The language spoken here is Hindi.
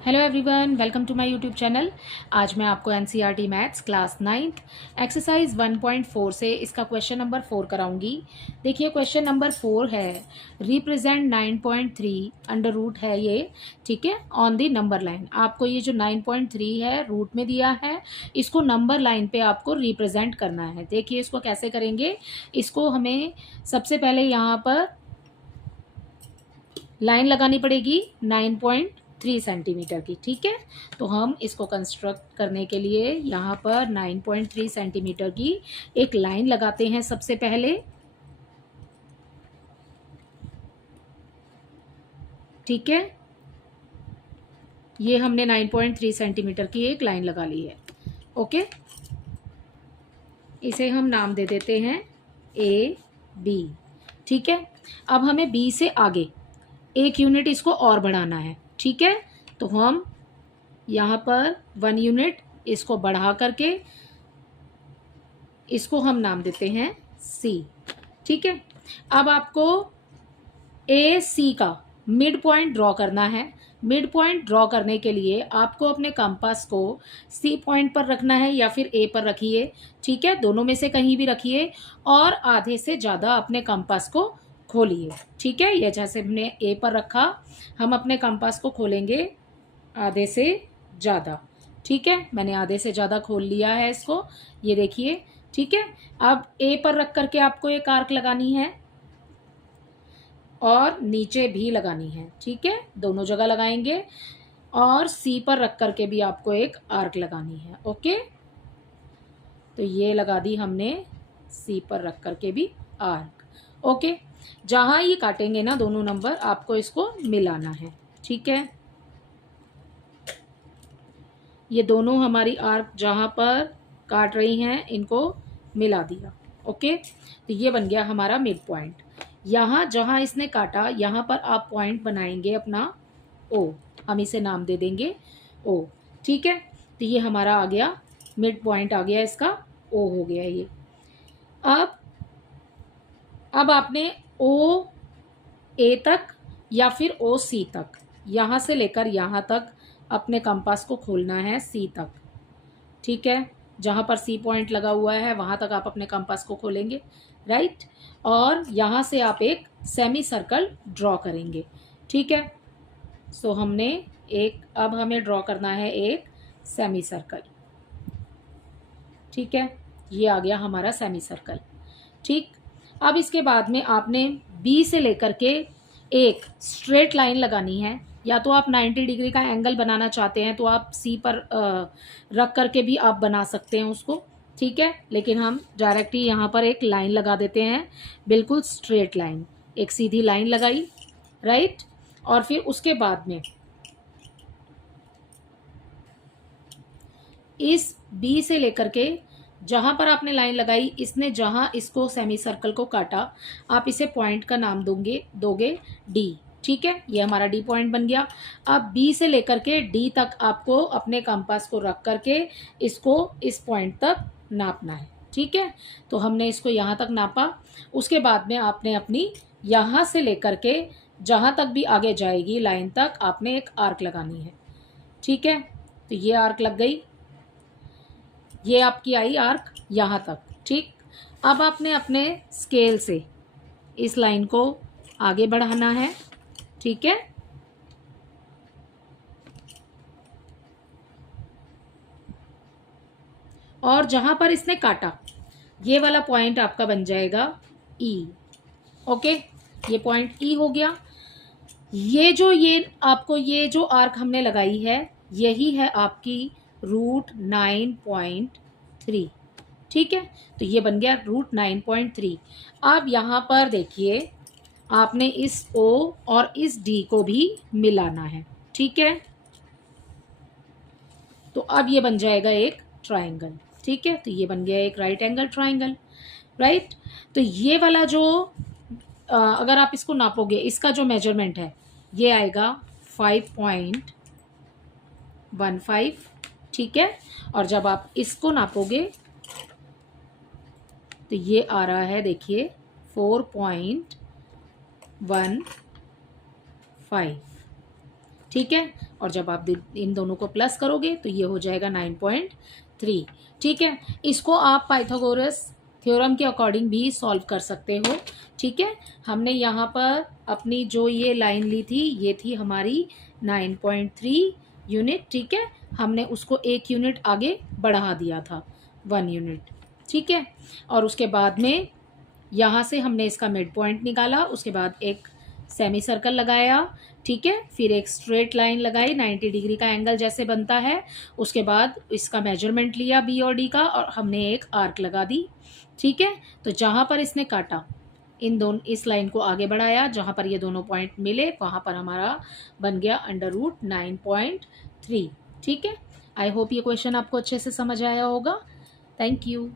Hello everyone, welcome to my YouTube channel. आज मैं आपको NCERT maths class 9th exercise 1.4 से इसका क्वेश्चन नंबर 4 कराऊंगी। देखिए क्वेश्चन नंबर 4 है, रिप्रेजेंट 9.3 अंडर रूट है ये, ठीक है, ऑन दी नंबर लाइन। आपको ये जो 9.3 है रूट में दिया है, इसको नंबर लाइन पे आपको रिप्रेजेंट करना है। देखिए इसको कैसे करेंगे। इसको हमें सबसे पहले यहाँ पर लाइन लगानी पड़ेगी 9.3 सेंटीमीटर की, ठीक है। तो हम इसको कंस्ट्रक्ट करने के लिए यहाँ पर 9.3 सेंटीमीटर की एक लाइन लगाते हैं सबसे पहले, ठीक है। ये हमने 9.3 सेंटीमीटर की एक लाइन लगा ली है, ओके। इसे हम नाम दे देते हैं ए बी, ठीक है। अब हमें बी से आगे एक यूनिट इसको और बढ़ाना है, ठीक है। तो हम यहाँ पर 1 यूनिट इसको बढ़ा करके इसको हम नाम देते हैं सी, ठीक है। अब आपको ए सी का मिड पॉइंट ड्रॉ करना है। मिड पॉइंट ड्रॉ करने के लिए आपको अपने कंपास को सी पॉइंट पर रखना है या फिर ए पर रखिए, ठीक है। दोनों में से कहीं भी रखिए और आधे से ज़्यादा अपने कंपास को खोलिए, ठीक है। ये जैसे हमने ए पर रखा, हम अपने कंपास को खोलेंगे आधे से ज़्यादा, ठीक है। मैंने आधे से ज़्यादा खोल लिया है इसको, ये देखिए, ठीक है। अब ए पर रख करके आपको एक आर्क लगानी है और नीचे भी लगानी है, ठीक है। दोनों जगह लगाएंगे और सी पर रख करके भी आपको एक आर्क लगानी है, ओके। तो ये लगा दी हमने सी पर रख करके भी आर्क, ओके। जहां ये काटेंगे ना दोनों नंबर, आपको इसको मिलाना है, ठीक है। ये दोनों हमारी आर्क जहां पर काट रही हैं इनको मिला दिया, ओके। तो ये बन गया हमारा मिड पॉइंट। यहाँ जहाँ इसने काटा यहाँ पर आप पॉइंट बनाएंगे अपना ओ, हम इसे नाम दे देंगे ओ, ठीक है। तो ये हमारा आ गया मिड पॉइंट, आ गया इसका ओ हो गया ये। अब आपने ओ ए तक या फिर ओ सी तक, यहाँ से लेकर यहाँ तक अपने कंपास को खोलना है सी तक, ठीक है। जहाँ पर सी पॉइंट लगा हुआ है वहाँ तक आप अपने कंपास को खोलेंगे, राइट। और यहाँ से आप एक सेमी सर्कल ड्रॉ करेंगे, ठीक है। सो हमने एक, अब हमें ड्रॉ करना है एक सेमी सर्कल, ठीक है। ये आ गया हमारा सेमी सर्कल, ठीक। अब इसके बाद में आपने बी से लेकर के एक स्ट्रेट लाइन लगानी है। या तो आप 90 डिग्री का एंगल बनाना चाहते हैं तो आप सी पर रख करके भी आप बना सकते हैं उसको, ठीक है। लेकिन हम डायरेक्ट ही यहाँ पर एक लाइन लगा देते हैं, बिल्कुल स्ट्रेट लाइन, एक सीधी लाइन लगाई, राइट। और फिर उसके बाद में इस बी से लेकर के जहां पर आपने लाइन लगाई, इसने जहां इसको सेमी सर्कल को काटा, आप इसे पॉइंट का नाम दोगे डी, ठीक है। ये हमारा डी पॉइंट बन गया। अब बी से लेकर के डी तक आपको अपने कंपास को रख करके इसको इस पॉइंट तक नापना है, ठीक है। तो हमने इसको यहाँ तक नापा। उसके बाद में आपने अपनी यहाँ से लेकर के जहाँ तक भी आगे जाएगी लाइन तक आपने एक आर्क लगानी है, ठीक है। तो ये आर्क लग गई, ये आपकी आई आर्क यहाँ तक, ठीक। अब आपने अपने स्केल से इस लाइन को आगे बढ़ाना है, ठीक है। और जहां पर इसने काटा ये वाला पॉइंट आपका बन जाएगा ई, ओके। ये पॉइंट ई हो गया। ये आपको ये जो आर्क हमने लगाई है यही है आपकी रूट 9.3, ठीक है। तो ये बन गया रूट 9.3। अब यहाँ पर देखिए आपने इस ओ और इस डी को भी मिलाना है, ठीक है। तो अब ये बन जाएगा एक ट्रायंगल, ठीक है। तो ये बन गया एक राइट एंगल ट्रायंगल, राइट। तो ये वाला जो अगर आप इसको नापोगे, इसका जो मेजरमेंट है ये आएगा 5.15, ठीक है। और जब आप इसको नापोगे तो ये आ रहा है, देखिए 4.15, ठीक है। और जब आप इन दोनों को प्लस करोगे तो ये हो जाएगा 9.3। ठीक है, इसको आप पाइथागोरस थ्योरम के अकॉर्डिंग भी सॉल्व कर सकते हो। ठीक है, हमने यहाँ पर अपनी जो ये लाइन ली थी ये थी हमारी 9.3 यूनिट। ठीक है, हमने उसको 1 यूनिट आगे बढ़ा दिया था, 1 यूनिट। ठीक है, और उसके बाद में यहाँ से हमने इसका मिड पॉइंट निकाला, उसके बाद एक सेमी सर्कल लगाया। ठीक है, फिर एक स्ट्रेट लाइन लगाई 90 डिग्री का एंगल जैसे बनता है। उसके बाद इसका मेजरमेंट लिया बी और डी का और हमने एक आर्क लगा दी। ठीक है, तो जहाँ पर इसने काटा इस लाइन को आगे बढ़ाया, जहाँ पर ये दोनों पॉइंट मिले वहाँ पर हमारा बन गया √9.3। ठीक है, आई होप ये क्वेश्चन आपको अच्छे से समझ आया होगा। Thank you.